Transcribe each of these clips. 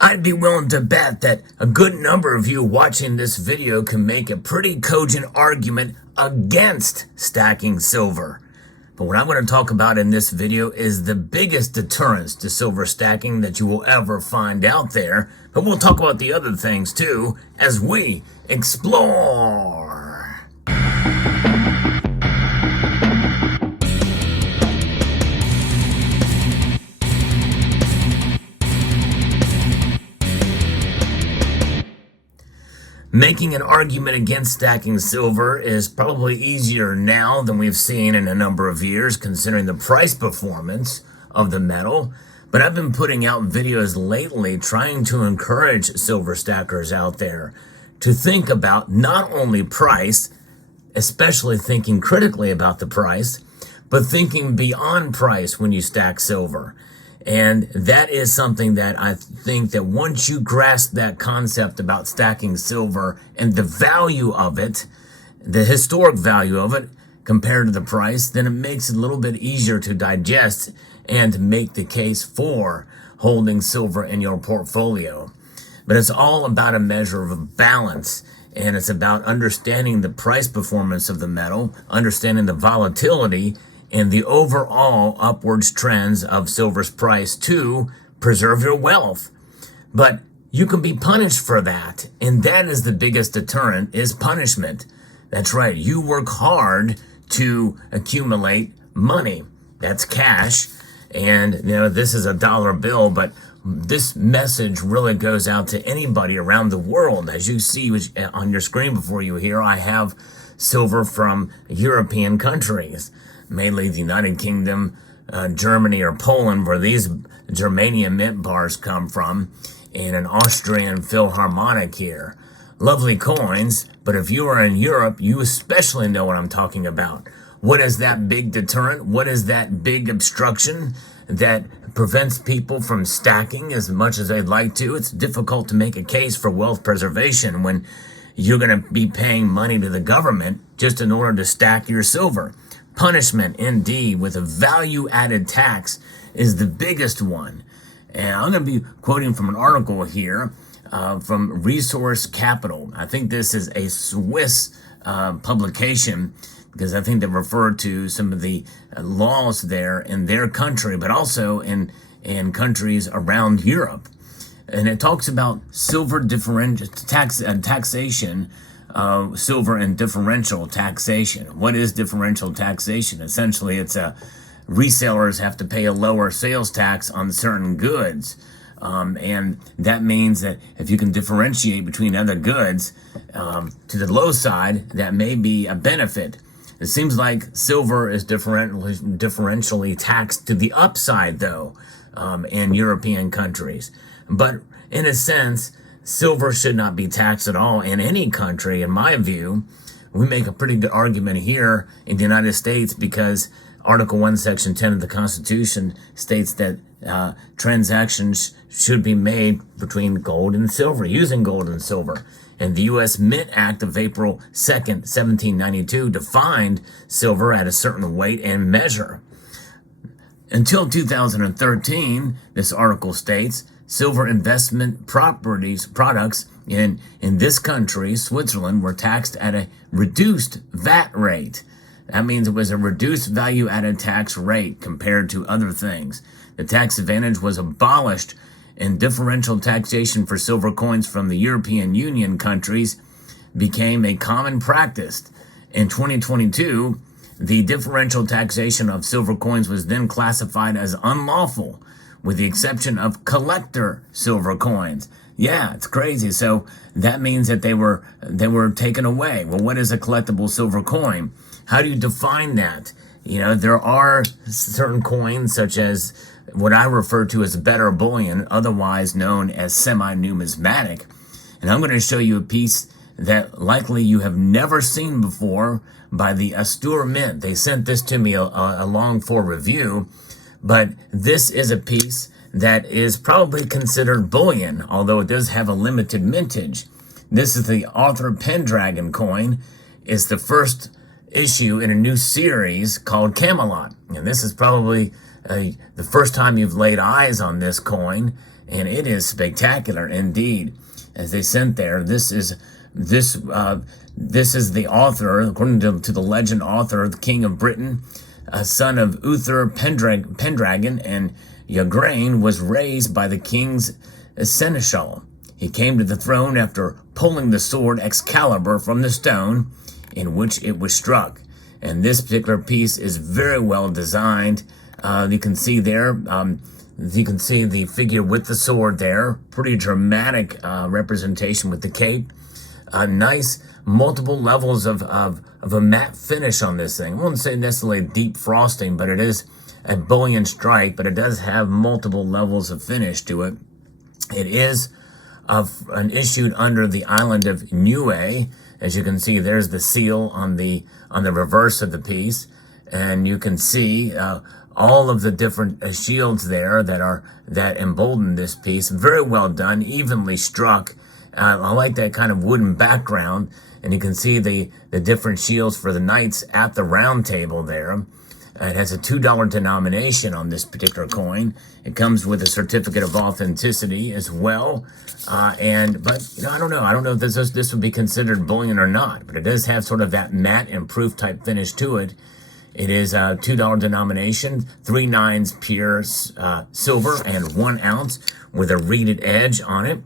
I'd be willing to bet that a good number of you watching this video can make a pretty cogent argument against stacking silver. But what I'm going to talk about in this video is the biggest deterrence to silver stacking that you will ever find out there. But we'll talk about the other things too as we explore. Making an argument against stacking silver is probably easier now than we've seen in a number of years, considering the price performance of the metal. But I've been putting out videos lately trying to encourage silver stackers out there to think about not only price, especially thinking critically about the price, but thinking beyond price when you stack silver. And that is something that I think that once you grasp that concept about stacking silver and the value of it, the historic value of it compared to the price, then it makes it a little bit easier to digest and make the case for holding silver in your portfolio. But it's all about a measure of balance, and it's about understanding the price performance of the metal, understanding the volatility, and the overall upwards trends of silver's price to preserve your wealth. But you can be punished for that, and that is the biggest deterrent, is punishment. That's right, you work hard to accumulate money. That's cash, and this is a dollar bill, but this message really goes out to anybody around the world. As you see on your screen before you here, I have silver from European countries, mainly the United Kingdom, Germany, or Poland, where these germanium mint bars come from, and an Austrian Philharmonic here. Lovely coins, but if you are in Europe, you especially know what I'm talking about. What is that big deterrent? What is that big obstruction that prevents people from stacking as much as they'd like to? It's difficult to make a case for wealth preservation when you're going to be paying money to the government just in order to stack your silver. Punishment, indeed, with a value-added tax is the biggest one. And I'm going to be quoting from an article here from Resource Capital. I think this is a Swiss publication, because I think they refer to some of the laws there in their country, but also in countries around Europe. And it talks about silver taxation, silver and differential taxation. What is differential taxation? Essentially, it's resellers have to pay a lower sales tax on certain goods. And that means that if you can differentiate between other goods to the low side, that may be a benefit. It seems like silver is differentially taxed to the upside, though, in European countries. But in a sense, silver should not be taxed at all in any country, in my view. We make a pretty good argument here in the United States because Article 1, Section 10 of the Constitution states that transactions should be made between gold and silver, using gold and silver. And the U.S. Mint Act of April 2nd, 1792 defined silver at a certain weight and measure. Until 2013, this article states, silver investment products in this country, Switzerland, were taxed at a reduced VAT rate. That means it was a reduced value-added tax rate compared to other things. The tax advantage was abolished, and differential taxation for silver coins from the European Union countries became a common practice. In 2022, the differential taxation of silver coins was then classified as unlawful, with the exception of collector silver coins. Yeah, it's crazy. So that means that they were taken away. Well, what is a collectible silver coin? How do you define that? There are certain coins, such as what I refer to as better bullion, otherwise known as semi-numismatic. And I'm going to show you a piece that likely you have never seen before by the Perth Mint. They sent this to me along for review, but this is a piece that is probably considered bullion, although it does have a limited mintage. This is the Arthur Pendragon coin. It's the first issue in a new series called Camelot. And this is probably the first time you've laid eyes on this coin. and it is spectacular indeed. As they sent there, this is the author, according to the legend author, the King of Britain, son of Uther Pendragon, and Igraine was raised by the king's seneschal. He came to the throne after pulling the sword Excalibur from the stone in which it was struck. And this particular piece is very well designed. You can see there, you can see the figure with the sword there. Pretty dramatic representation with the cape. Nice multiple levels of a matte finish on this thing. I wouldn't say necessarily deep frosting, but it is a bullion strike, but it does have multiple levels of finish to it. It is issued under the island of Niue. As you can see, there's the seal on the reverse of the piece, and you can see all of the different shields there that embolden this piece. Very well done, evenly struck. I like that kind of wooden background, and you can see the different shields for the knights at the round table there. It has a $2 denomination on this particular coin. It comes with a certificate of authenticity as well. But I don't know. I don't know if this would be considered bullion or not, but it does have sort of that matte and proof type finish to it. It is a $2 denomination, 3 nines pure silver, and 1 ounce with a reeded edge on it.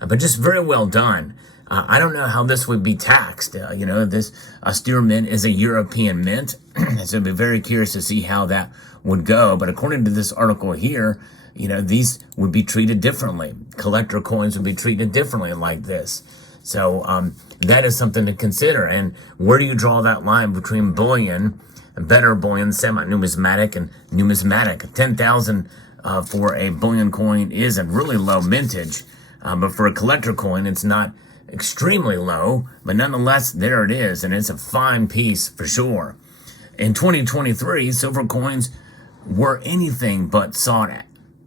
But just very well done. I don't know how this would be taxed. This austere mint is a European mint, so I'd be very curious to see how that would go. But according to this article here, these would be treated differently. Collector coins would be treated differently like this. So that is something to consider. And where do you draw that line between bullion, better bullion, semi-numismatic, and numismatic? 10,000 for a bullion coin is a really low mintage, but for a collector coin, it's not extremely low, but nonetheless, there it is, and it's a fine piece for sure. In 2023, silver coins were anything but sought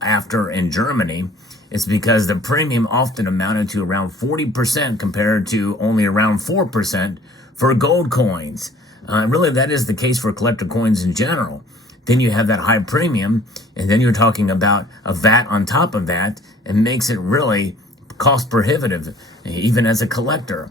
after in Germany. It's because the premium often amounted to around 40% compared to only around 4% for gold coins. Really, that is the case for collector coins in general. Then you have that high premium, and then you're talking about a VAT on top of that, and makes it really cost prohibitive, even as a collector.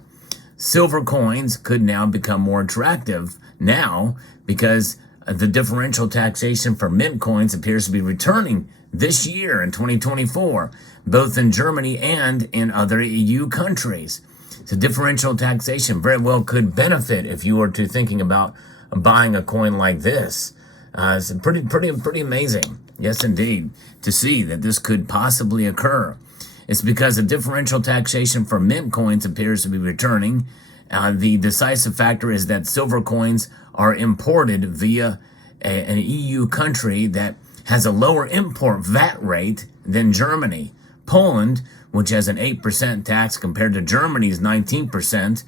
Silver coins could now become more attractive now because the differential taxation for mint coins appears to be returning this year in 2024, both in Germany and in other EU countries. So differential taxation very well could benefit if you were to thinking about buying a coin like this. It's pretty amazing, yes indeed, to see that this could possibly occur. It's because the differential taxation for mint coins appears to be returning. The decisive factor is that silver coins are imported via an EU country that has a lower import VAT rate than Germany. Poland, which has an 8% tax compared to Germany's 19%,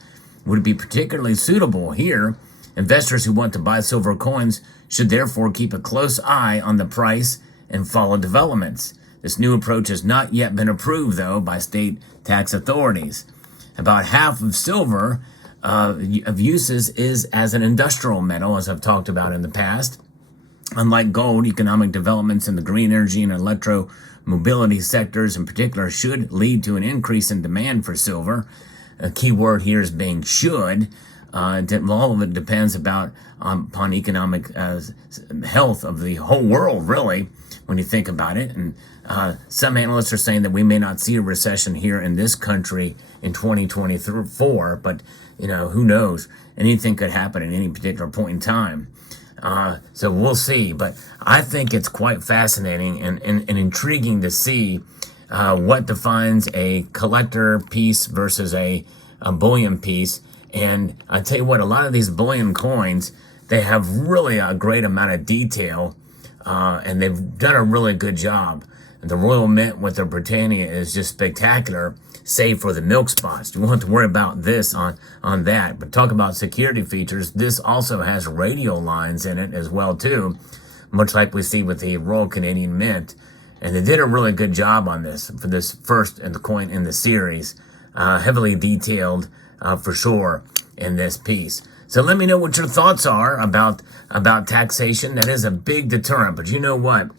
would be particularly suitable here. Investors who want to buy silver coins should therefore keep a close eye on the price and follow developments. This new approach has not yet been approved, though, by state tax authorities. About half of silver of uses is as an industrial metal, as I've talked about in the past. Unlike gold, economic developments in the green energy and electromobility sectors in particular should lead to an increase in demand for silver. A key word here is being should. All of it depends upon economic health of the whole world, really, when you think about it. And some analysts are saying that we may not see a recession here in this country in 2024, but who knows? Anything could happen at any particular point in time. So we'll see. But I think it's quite fascinating and intriguing to see what defines a collector piece versus a bullion piece. And I tell you what, a lot of these bullion coins, they have really a great amount of detail, and they've done a really good job. The Royal Mint with the Britannia is just spectacular, save for the milk spots. You won't have to worry about this on that. But talk about security features, this also has radial lines in it as well too, much like we see with the Royal Canadian Mint. And they did a really good job on this for this first coin in the series, heavily detailed for sure in this piece. So let me know what your thoughts are about taxation. That is a big deterrent, but you know what?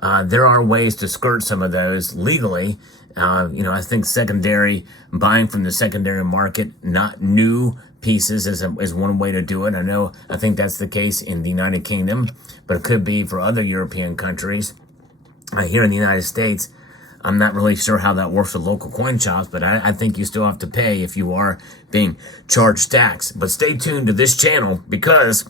there are ways to skirt some of those legally. I think secondary buying from the secondary market, not new pieces, is one way to do it. I think that's the case in the United Kingdom, but it could be for other European countries. Here in the United States, I'm not really sure how that works with local coin shops, but I think you still have to pay if you are being charged tax. But stay tuned to this channel, because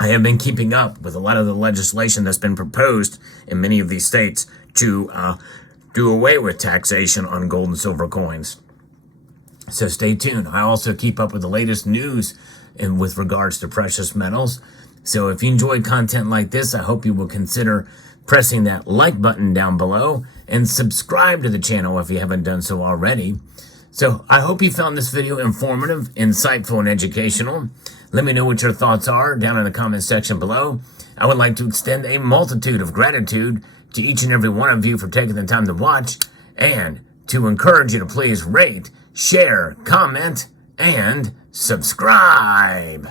I have been keeping up with a lot of the legislation that's been proposed in many of these states to do away with taxation on gold and silver coins. So stay tuned. I also keep up with the latest news with regards to precious metals. So if you enjoy content like this, I hope you will consider pressing that like button down below and subscribe to the channel if you haven't done so already. So I hope you found this video informative, insightful, and educational. Let me know what your thoughts are down in the comment section below. I would like to extend a multitude of gratitude to each and every one of you for taking the time to watch, and to encourage you to please rate, share, comment, and subscribe.